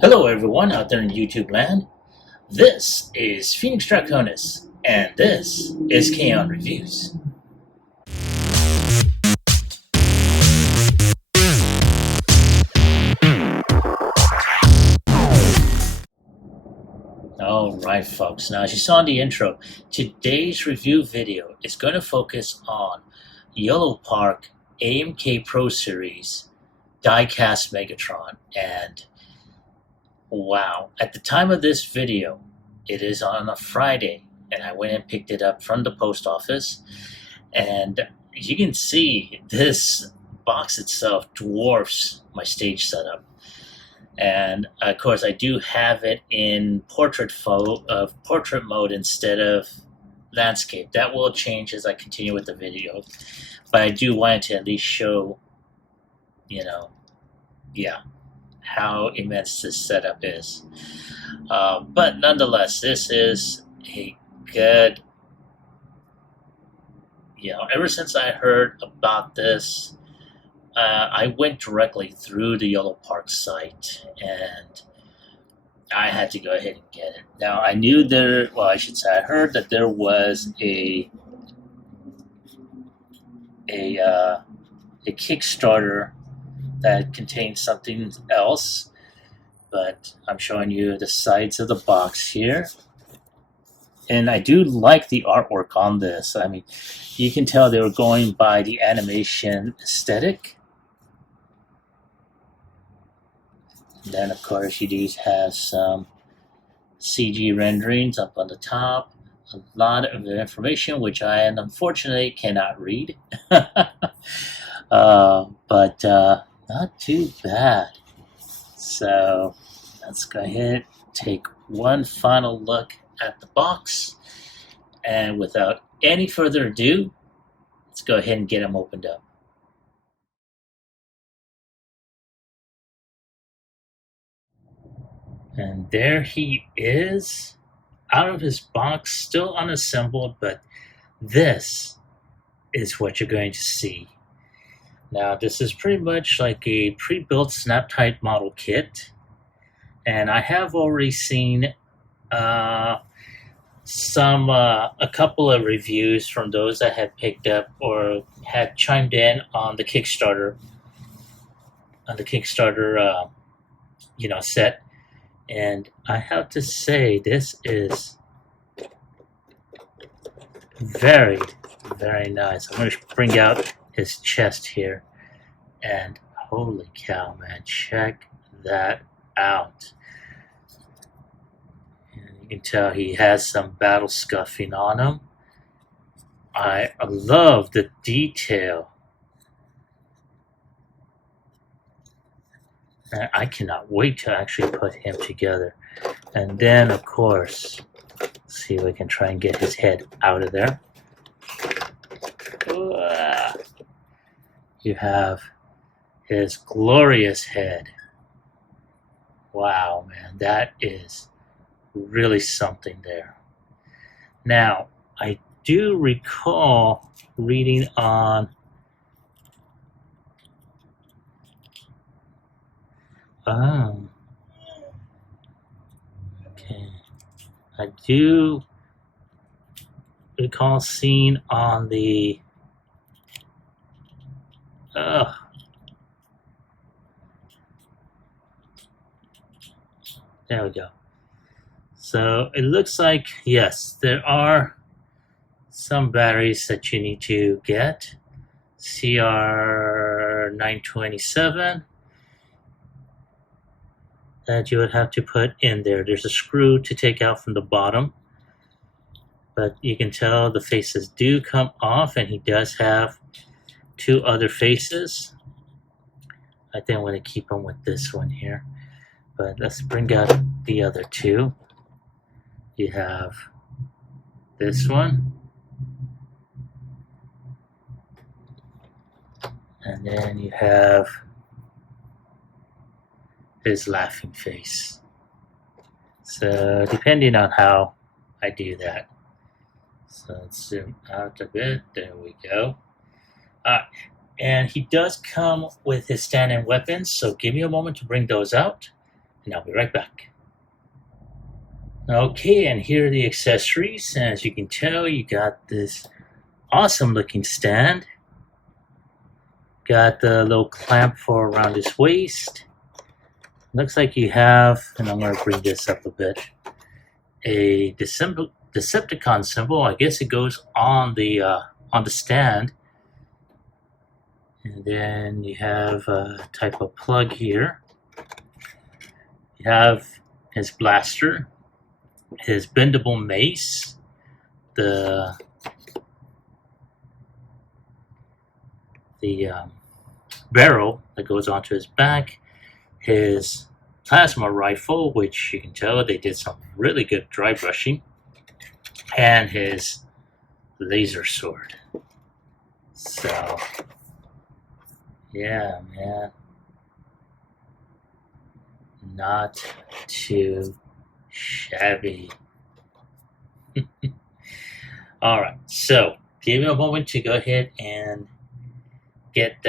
Hello everyone out there in YouTube land. This is Phoenix Draconis, and this is Kaon Reviews. Alright folks, now as you saw in the intro, today's review video is going to focus on Yolopark AMK Pro Series die-cast Megatron, and wow, at the time of this video, it is on a Friday, and I went and picked it up from the post office, and you can see this box itself dwarfs my stage setup. And of course, I do have it in portrait mode instead of landscape. That will change as I continue with the video, but I do want to at least show, how immense this setup is. But nonetheless, this is a good, ever since I heard about this, I went directly through the Yolopark site, and I had to go ahead and get it. Now, I knew I heard that there was a Kickstarter that contains something else, but I'm showing you the sides of the box here. And I do like the artwork on this. I mean, you can tell they were going by the animation aesthetic. And then, of course, you do have some CG renderings up on the top. A lot of information, which I unfortunately cannot read. But not too bad. So let's go ahead, take one final look at the box. And without any further ado, let's go ahead and get them opened up. And there he is, out of his box, still unassembled, but this is what you're going to see. Now, this is pretty much like a pre-built snap-tight model kit, and I have already seen a couple of reviews from those that had picked up or had chimed in on the Kickstarter, set. And I have to say, this is very, very nice. I'm going to bring out his chest here, and holy cow, man, check that out. And you can tell he has some battle scuffing on him. I love the detail. And I cannot wait to actually put him together. And then, of course, see if we can try and get his head out of there. You have his glorious head. Wow, man, that is really something there. Now, I do recall reading on okay. I do recall seeing on the there we go. So it looks like, yes, there are some batteries that you need to get. CR927 that you would have to put in there. There's a screw to take out from the bottom, but you can tell the faces do come off, and he does have two other faces. I think I'm going to keep him with this one here, but let's bring out the other two. You have this one, and then you have his laughing face. So depending on how I do that. So let's zoom out a bit. There we go. And he does come with his stand-in weapons, so give me a moment to bring those out, and I'll be right back. Okay, and here are the accessories. As you can tell, you got this awesome looking stand. Got the little clamp for around his waist. Looks like you have, and I'm going to bring this up a bit, a Decepticon symbol. I guess it goes on the stand. And then you have a type of plug here. You have his blaster, his bendable mace, the barrel that goes onto his back, his plasma rifle, which you can tell they did some really good dry brushing, and his laser sword. So, yeah, man. Not too shabby. Alright, so give me a moment to go ahead and get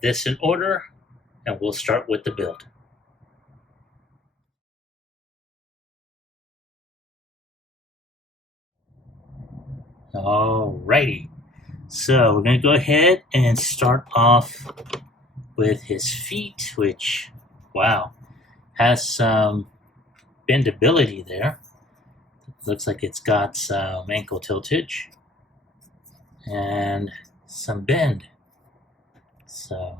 this in order, and we'll start with the build. Alrighty, so we're going to go ahead and start off with his feet, which, wow, has some bendability there. Looks like it's got some ankle tiltage and some bend. So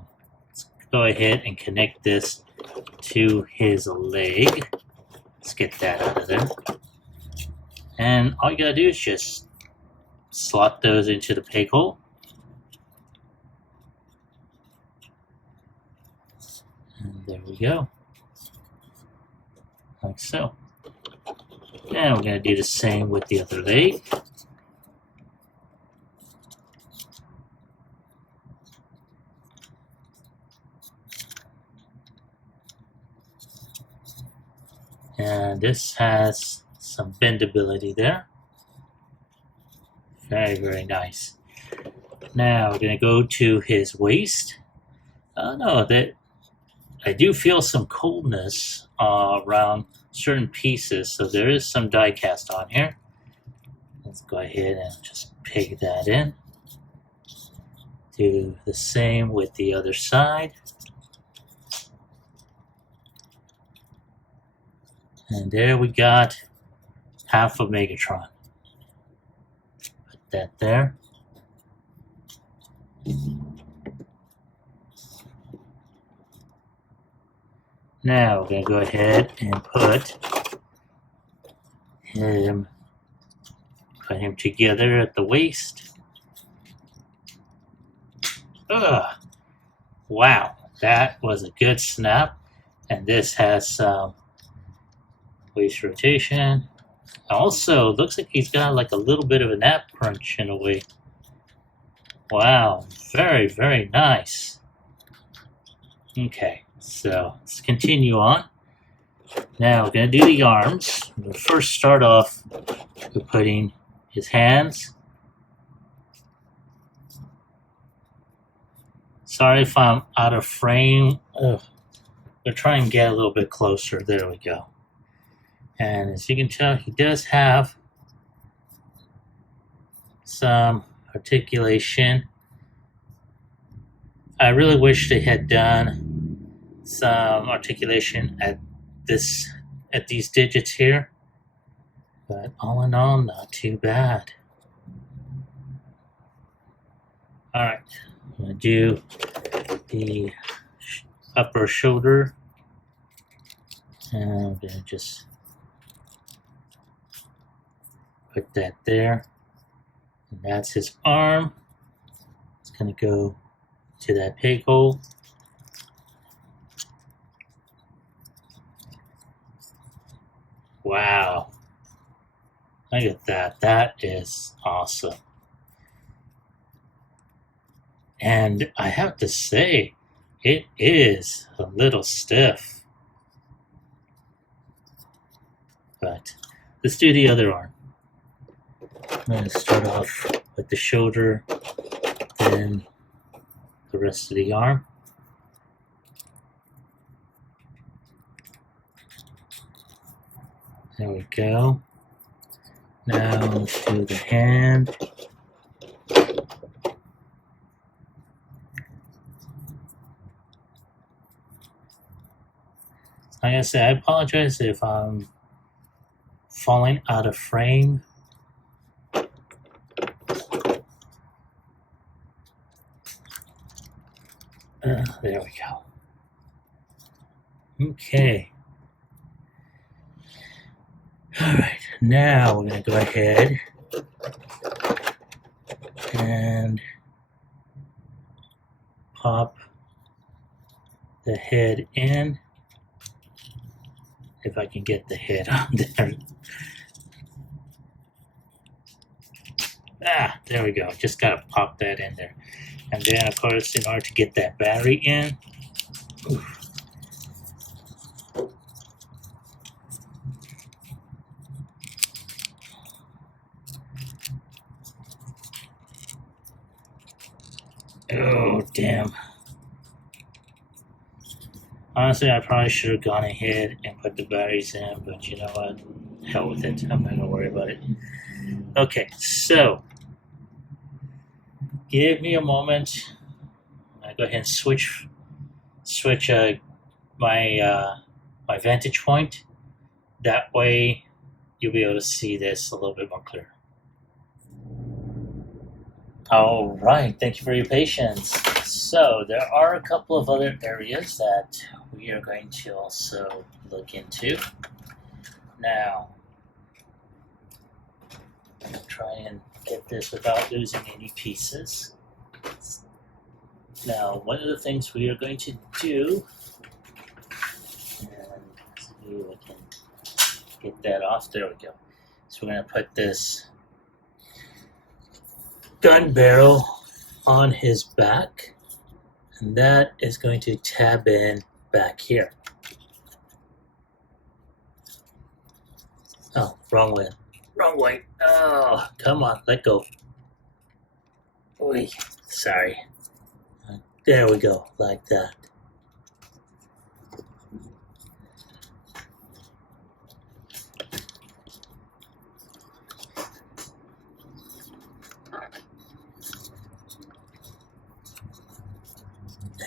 let's go ahead and connect this to his leg. Let's get that out of there. And all you gotta do is just slot those into the peg hole. And there we go. Like so. And we're going to do the same with the other leg. And this has some bendability there. Very, very nice. Now we're going to go to his waist. No, that I do feel some coldness around certain pieces, so there is some die cast on here. Let's go ahead and just peg that in. Do the same with the other side. And there we got half of Megatron. Put that there. Now we're going to go ahead and put him together at the waist. Wow, that was a good snap. And this has some waist rotation. Also, looks like he's got like a little bit of a nap crunch in a way. Wow, very, very nice. Okay. So let's continue on. Now we're going to do the arms. We'll first start off with putting his hands. Sorry if I'm out of frame. We'll try and get a little bit closer. There we go. And as you can tell, he does have some articulation. I really wish they had done some articulation at these digits here, but all in all, not too bad. All right, I'm gonna do the upper shoulder, and I'm gonna just put that there, and that's his arm. It's gonna go to that peg hole. Wow. Look at that. That is awesome. And I have to say, it is a little stiff. But let's do the other arm. I'm going to start off with the shoulder, then the rest of the arm. There we go. Now let's do the hand. Like I said, I apologize if I'm falling out of frame. There we go. Okay. Alright, now we're going to go ahead and pop the head in. If I can get the head on there. There we go. Just got to pop that in there. And then, of course, in order to get that battery in, oof. Oh, damn. Honestly, I probably should have gone ahead and put the batteries in, but you know what? Hell with it. I'm not going to worry about it. Okay, so give me a moment. I'll go ahead and switch my vantage point. That way, you'll be able to see this a little bit more clear. All right, thank you for your patience. So there are a couple of other areas that we are going to also look into. Now, I'm going to try and get this without losing any pieces. Now, one of the things we are going to do, and see if we can get that off. There we go. So we're going to put this gun barrel on his back, and that is going to tab in back here. Oh, wrong way. Wrong way. Oh, come on, let go. Oy, sorry. There we go, like that.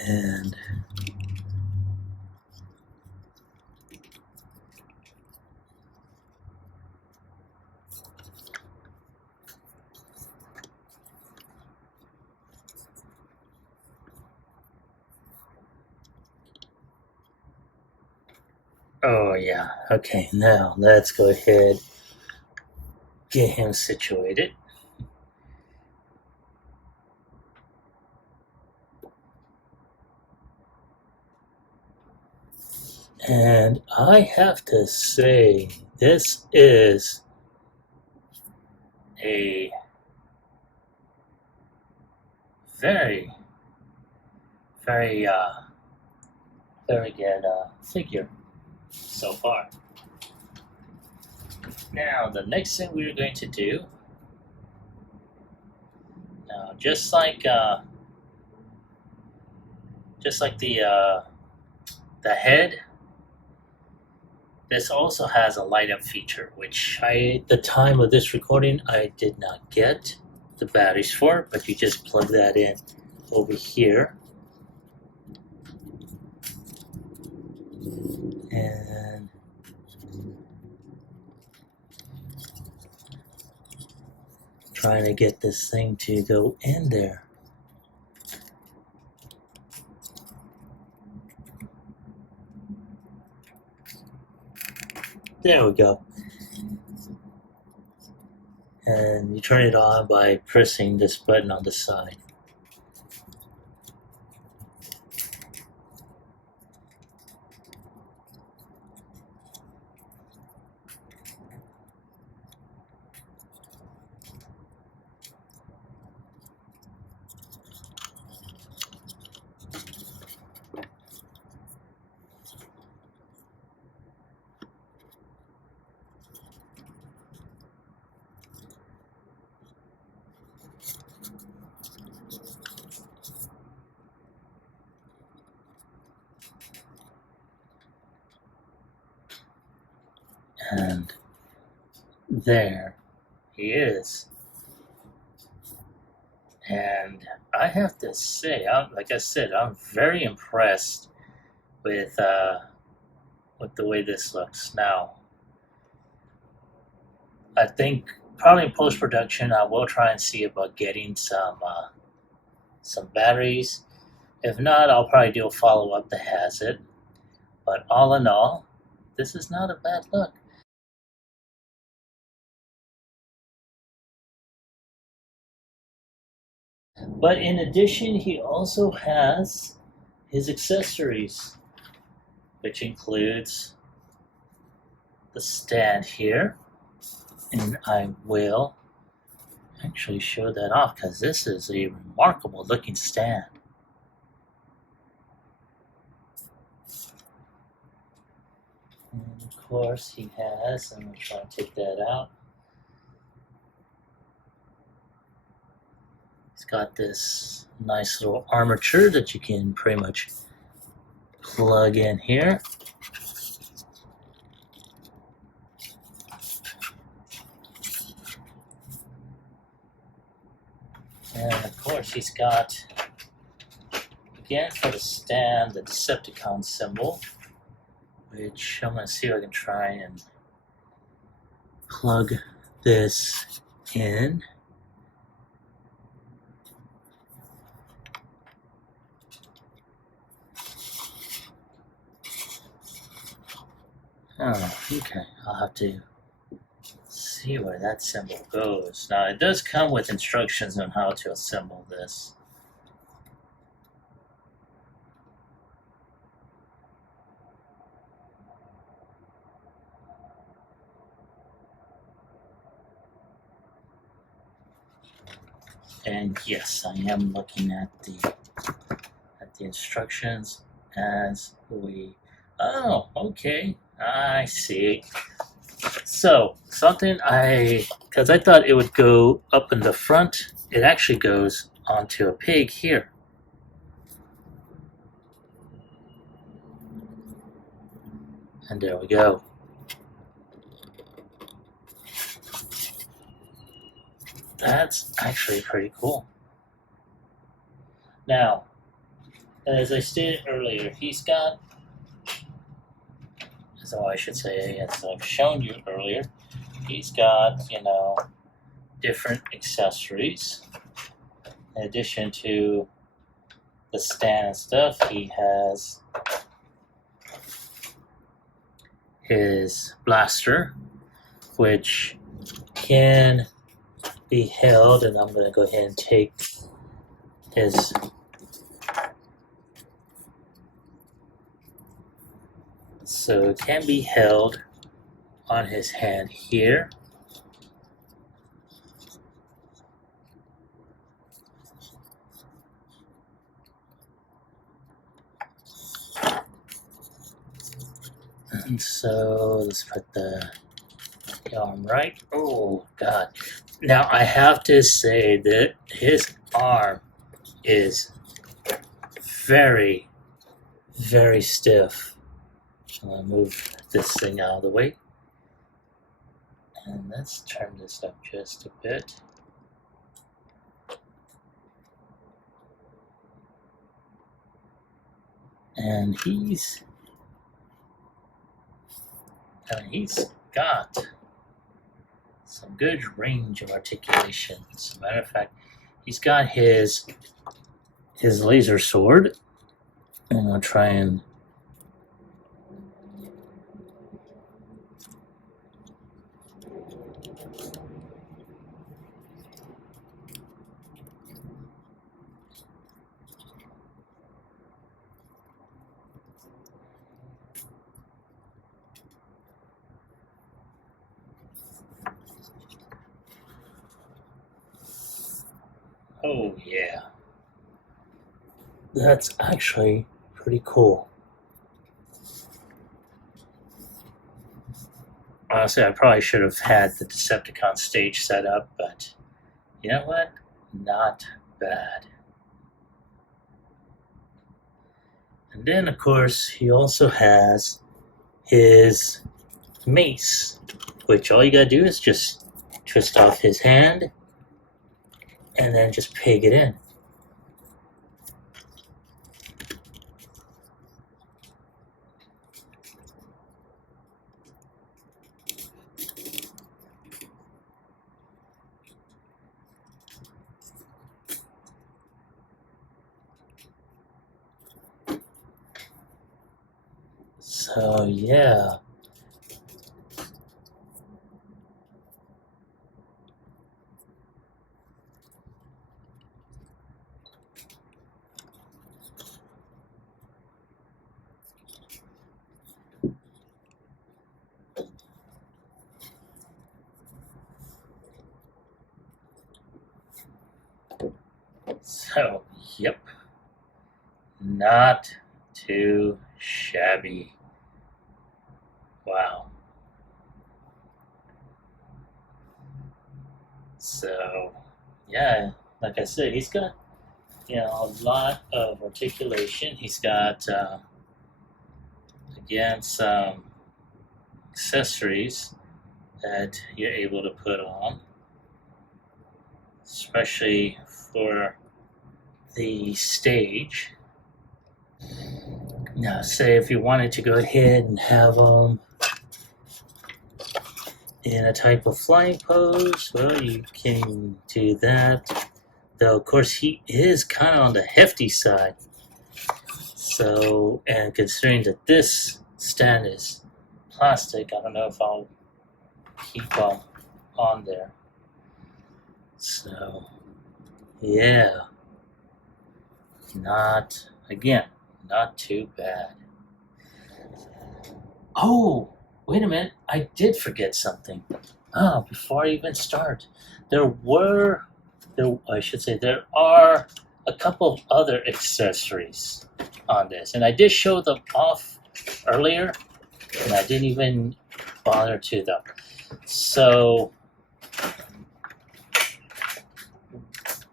And oh yeah, okay, now let's go ahead, get him situated. And I have to say, this is a very good figure so far. Now, the next thing we're going to do, now just like the head, this also has a light up feature, which at the time of this recording, I did not get the batteries for, but you just plug that in over here. And trying to get this thing to go in there. There we go. And you turn it on by pressing this button on the side. And There he is. And I have to say, like I said, I'm very impressed with the way this looks now. I think probably in post production, I will try and see about getting some batteries. If not, I'll probably do a follow up that has it. But all in all, this is not a bad look. But in addition, he also has his accessories, which includes the stand here. And I will actually show that off because this is a remarkable looking stand. And of course he has, I'm going to try and take that out. He's got this nice little armature that you can pretty much plug in here. And of course he's got, again for the stand, the Decepticon symbol, which I'm going to see if I can try and plug this in. Oh, okay. I'll have to see where that symbol goes. Now, it does come with instructions on how to assemble this. And yes, I am looking at the instructions as we. Oh, okay. I see. So something because I thought it would go up in the front, it actually goes onto a peg here. And there we go. That's actually pretty cool. Now, as I stated earlier, he's got, so I should say, as I've shown you earlier, he's got, different accessories. In addition to the stand and stuff, he has his blaster, which can be held, and I'm going to go ahead and take his so it can be held on his hand here. And so let's put the arm right. Oh God. Now I have to say that his arm is very, very stiff. I'm going to move this thing out of the way. And let's turn this up just a bit. And he's got some good range of articulation. As a matter of fact, he's got his laser sword. I'm going to try and oh yeah. That's actually pretty cool. Honestly, I probably should have had the Decepticon stage set up, but you know what? Not bad. And then, of course, he also has his mace, which all you gotta do is just twist off his hand and then just peg it in. So yeah. So, yep, not too shabby. Wow. So, yeah, like I said, he's got, a lot of articulation. He's got, again, some accessories that you're able to put on, especially for the stage. Now, say if you wanted to go ahead and have them in a type of flying pose, well, you can do that. Though, of course, he is kind of on the hefty side. So, and considering that this stand is plastic, I don't know if I'll keep them on there. So, yeah. Not too bad. Oh, wait a minute. I did forget something. Before I even start, there are a couple of other accessories on this. And I did show them off earlier, and I didn't even bother to them. So,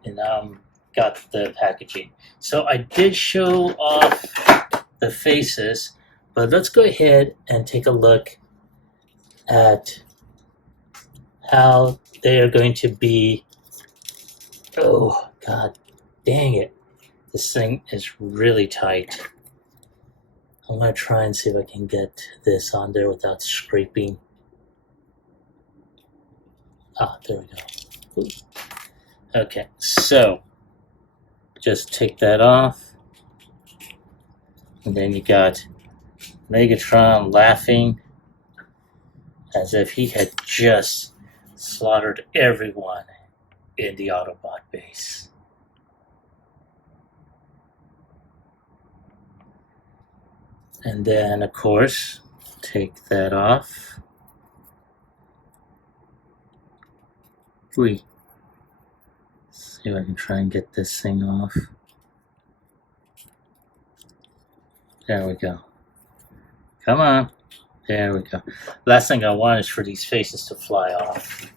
and got the packaging. So I did show off the faces, but let's go ahead and take a look at how they are going to be. Oh, God dang it. This thing is really tight. I'm going to try and see if I can get this on there without scraping. There we go. Ooh. Okay, so just take that off. And then you got Megatron laughing as if he had just slaughtered everyone in the Autobot base. And then, of course, take that off. See if I can try and get this thing off. There we go. Come on. There we go. Last thing I want is for these faces to fly off.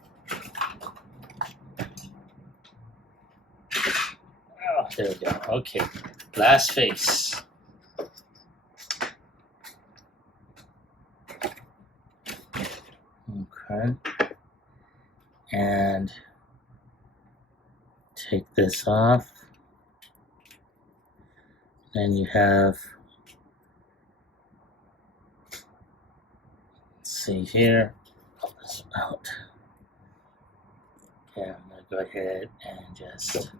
Oh, there we go. Okay. Last face. Okay. And take this off. Then you have, let's see here, pull this out. Okay, I'm going to go ahead and just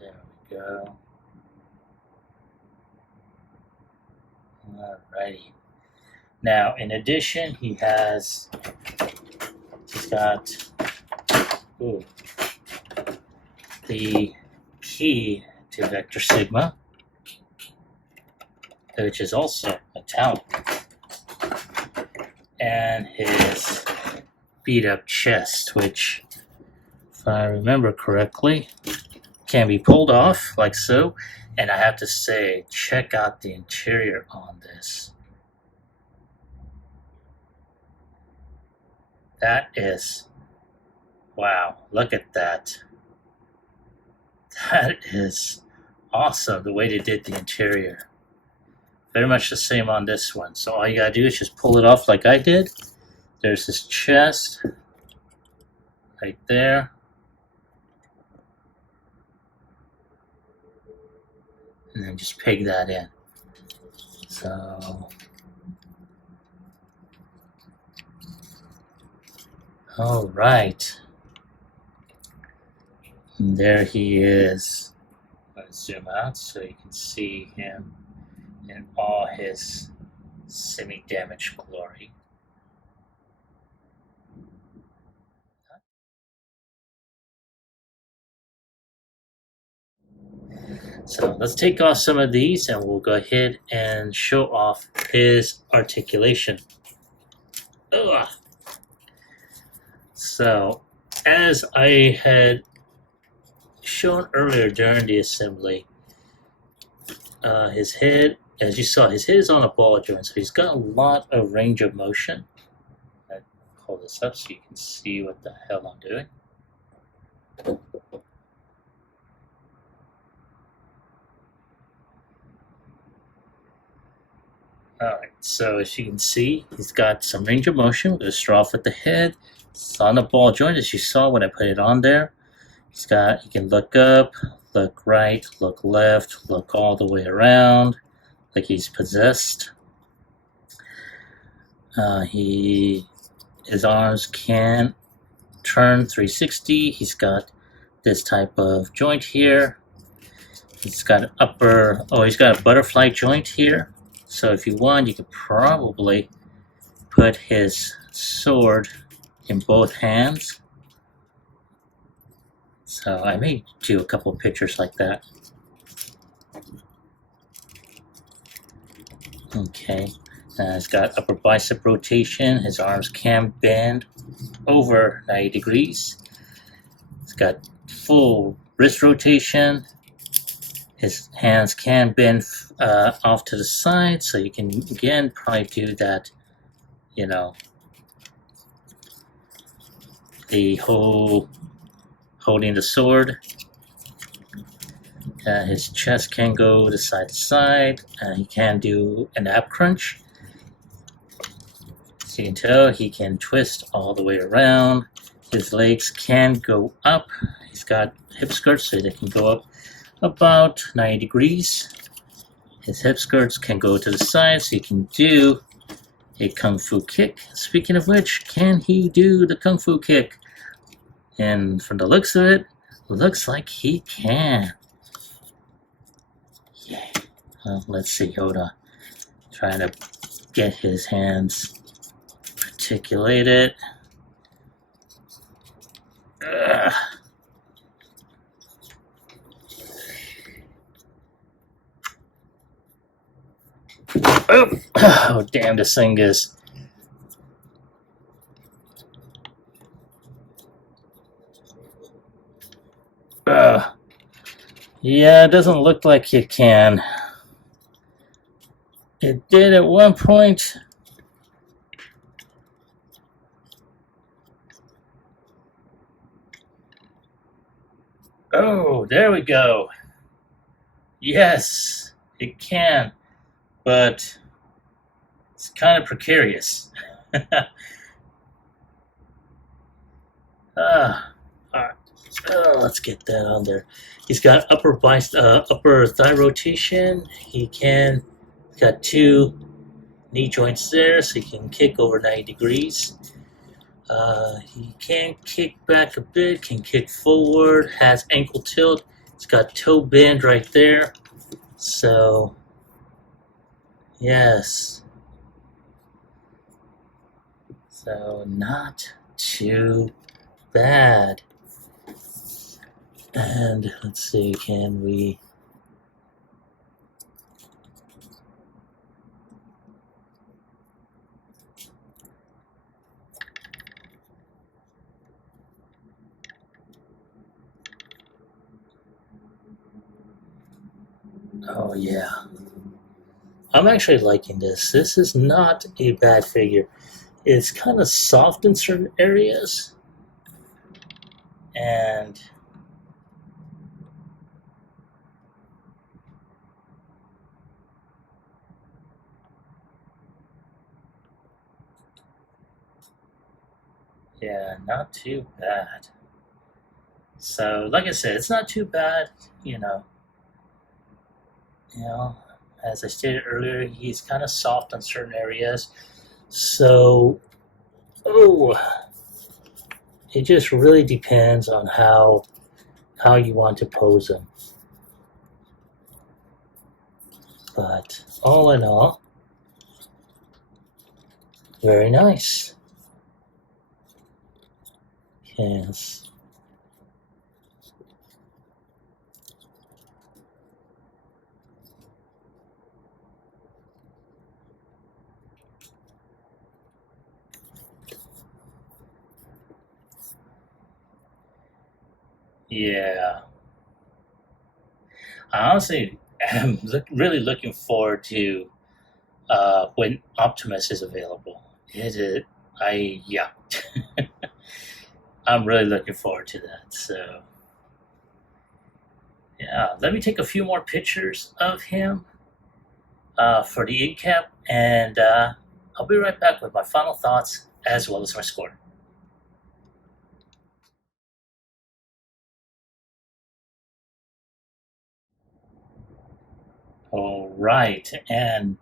there we go. Alrighty. Now, in addition, he's got the key to Vector Sigma, which is also metallic, and his beat up chest, which, if I remember correctly, can be pulled off like so. And I have to say, check out the interior on this. That is, wow, look at that. That is awesome, the way they did the interior. Very much the same on this one. So all you gotta do is just pull it off like I did. There's his chest right there. And then just peg that in. So, all right. And there he is. Let's zoom out so you can see him in all his semi-damaged glory. So let's take off some of these and we'll go ahead and show off his articulation. Ugh. So as I had shown earlier during the assembly, his head, as you saw, his head is on a ball joint, so he's got a lot of range of motion. I'll pull this up so you can see what the hell I'm doing. Alright, so as you can see, he's got some range of motion. We're going to start off with the head. It's on a ball joint, as you saw when I put it on there. He can look up, look right, look left, look all the way around, like he's possessed. His arms can turn 360. He's got this type of joint here. He's got he's got a butterfly joint here. So if you want, you could probably put his sword in both hands. So I may do a couple of pictures like that. Okay, he's got upper bicep rotation. His arms can bend over 90 degrees. He's got full wrist rotation. His hands can bend off to the side, so you can again probably do that, you know, the whole holding the sword. His chest can go to side. He can do an ab crunch. So you can tell he can twist all the way around. His legs can go up. He's got hip skirts so they can go up about 90 degrees. His hip skirts can go to the side so he can do a kung fu kick. Speaking of which, can he do the kung fu kick? And from the looks of it, looks like he can. Yeah. Well, let's see. Hold on. Trying to get his hands articulated. Oh, damn, this thing is... yeah, it doesn't look like it can. It did at one point. Oh, there we go. Yes, it can, but it's kind of precarious. Alright. Let's get that on there. He's got upper thigh rotation. Got two knee joints there, so he can kick over 90 degrees. He can kick back a bit, can kick forward, has ankle tilt. It's got toe bend right there. So, yes. So, not too bad. And let's see, can we... Oh yeah. I'm actually liking this. This is not a bad figure. It's kind of soft in certain areas. And Yeah, not too bad. So, like I said, it's not too bad, you know. You know, as I stated earlier, he's kind of soft on certain areas. So, oh, it just really depends on how you want to pose him. But all in all, very nice. Yes. Yeah. I honestly am really looking forward to when Optimus is available. It is, yeah, I'm really looking forward to that. So, yeah, let me take a few more pictures of him for the in cap, and I'll be right back with my final thoughts as well as my score. All right, and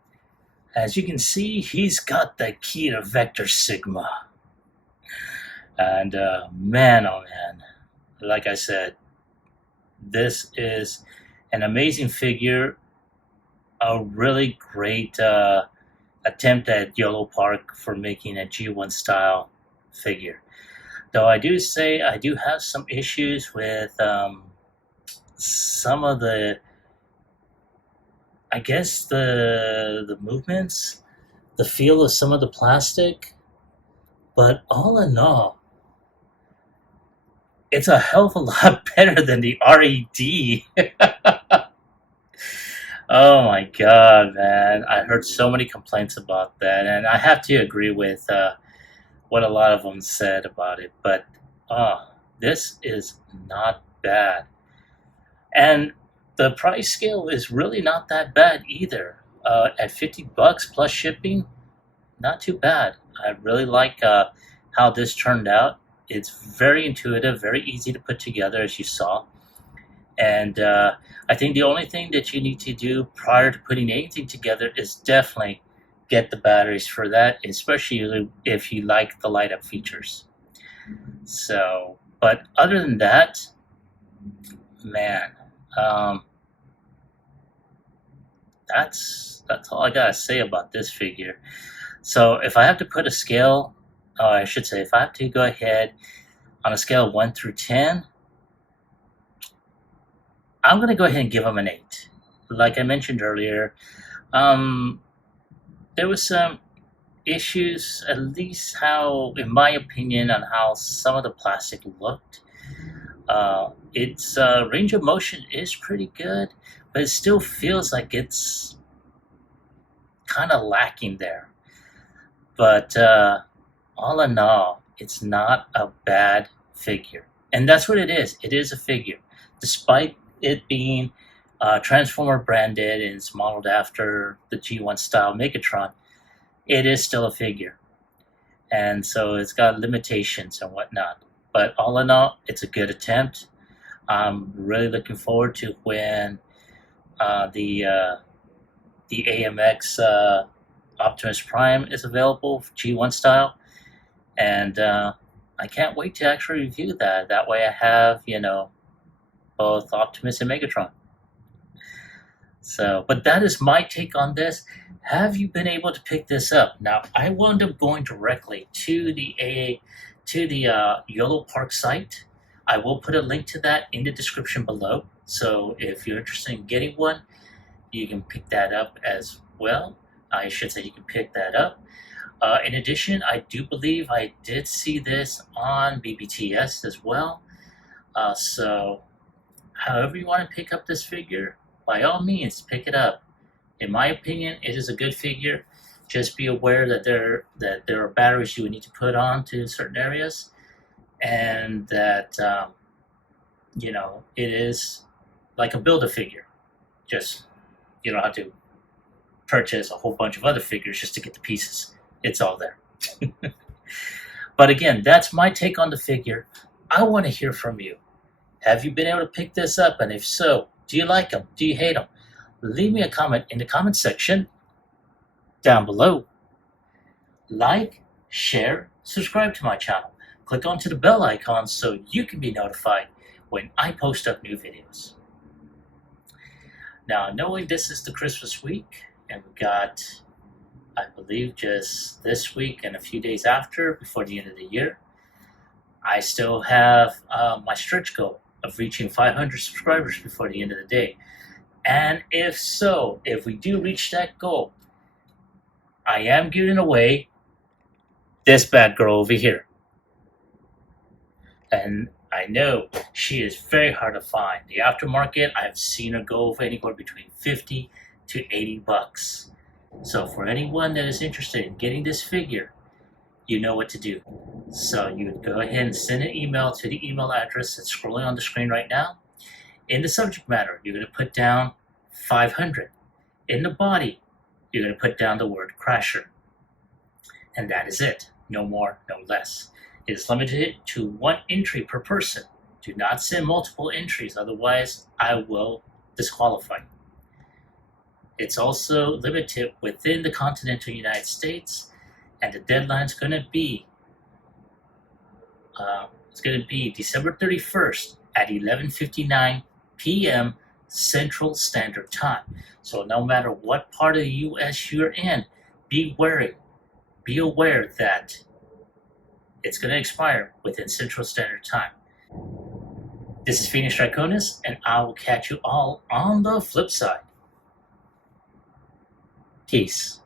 as you can see, he's got the key to Vector Sigma. And man, oh man, like I said, this is an amazing figure, a really great attempt at Yolopark for making a G1 style figure. Though I do say I do have some issues with some of the, I guess the movements, the feel of some of the plastic, but all in all, it's a hell of a lot better than the RED. Oh my god, man! I heard so many complaints about that, and I have to agree with what a lot of them said about it. But this is not bad, and the price scale is really not that bad either. At $50 plus shipping, not too bad. I really like how this turned out. It's very intuitive, very easy to put together, as you saw. And I think the only thing that you need to do prior to putting anything together is definitely get the batteries for that, especially if you like the light up features. So, but other than that, man, um, that's all I gotta say about this figure. So, if I have to put a scale, I should say, if I have to go ahead on a scale of 1 through 10, I'm going to go ahead and give him an 8. Like I mentioned earlier, um, there was some issues, at least how, in my opinion, on how some of the plastic looked. Its range of motion is pretty good, but it still feels like it's kind of lacking there. But all in all, it's not a bad figure. And that's what it is. It is a figure. Despite it being Transformer branded and it's modeled after the G1 style Megatron, it is still a figure. And so it's got limitations and whatnot. But all in all, it's a good attempt. I'm really looking forward to when the AMX Optimus Prime is available, G1 style. And I can't wait to actually review that. That way I have, both Optimus and Megatron. So, but that is my take on this. Have you been able to pick this up? Now, I wound up going directly to the Yolopark site. I will put a link to that in the description below. So, if you're interested in getting one, you can pick that up as well. I should say you can pick that up. In addition, I do believe I did see this on BBTS as well. So, however you want to pick up this figure, by all means, pick it up. In my opinion, it is a good figure. Just be aware that there are batteries you would need to put on to certain areas, and that it is like a Build-A-Figure. Just you don't have to purchase a whole bunch of other figures just to get the pieces. It's all there. But again, that's my take on the figure. I want to hear from you. Have you been able to pick this up? And if so, do you like them? Do you hate them? Leave me a comment in the comment section down below. Like, share, subscribe to my channel. Click onto the bell icon so you can be notified when I post up new videos. Now, knowing this is the Christmas week, and we got, I believe, just this week and a few days after, before the end of the year, I still have my stretch goal of reaching 500 subscribers before the end of the day. And if we do reach that goal, I am giving away this bad girl over here. And I know she is very hard to find. The aftermarket, I've seen her go for anywhere between 50 to 80 bucks. So for anyone that is interested in getting this figure, you know what to do. So you would go ahead and send an email to the email address that's scrolling on the screen right now. In the subject matter, you're going to put down 500. In the body, you're going to put down the word Crasher. And that is it. No more, no less. It is limited to 1 entry per person. Do not send multiple entries, otherwise I will disqualify you. It's also limited within the continental United States, and the deadline is going to be December 31st at 11:59 p.m. Central Standard Time. So no matter what part of the U.S. you're in, be aware that it's going to expire within Central Standard Time. This is Phoenix Draconis, and I will catch you all on the flip side. Peace.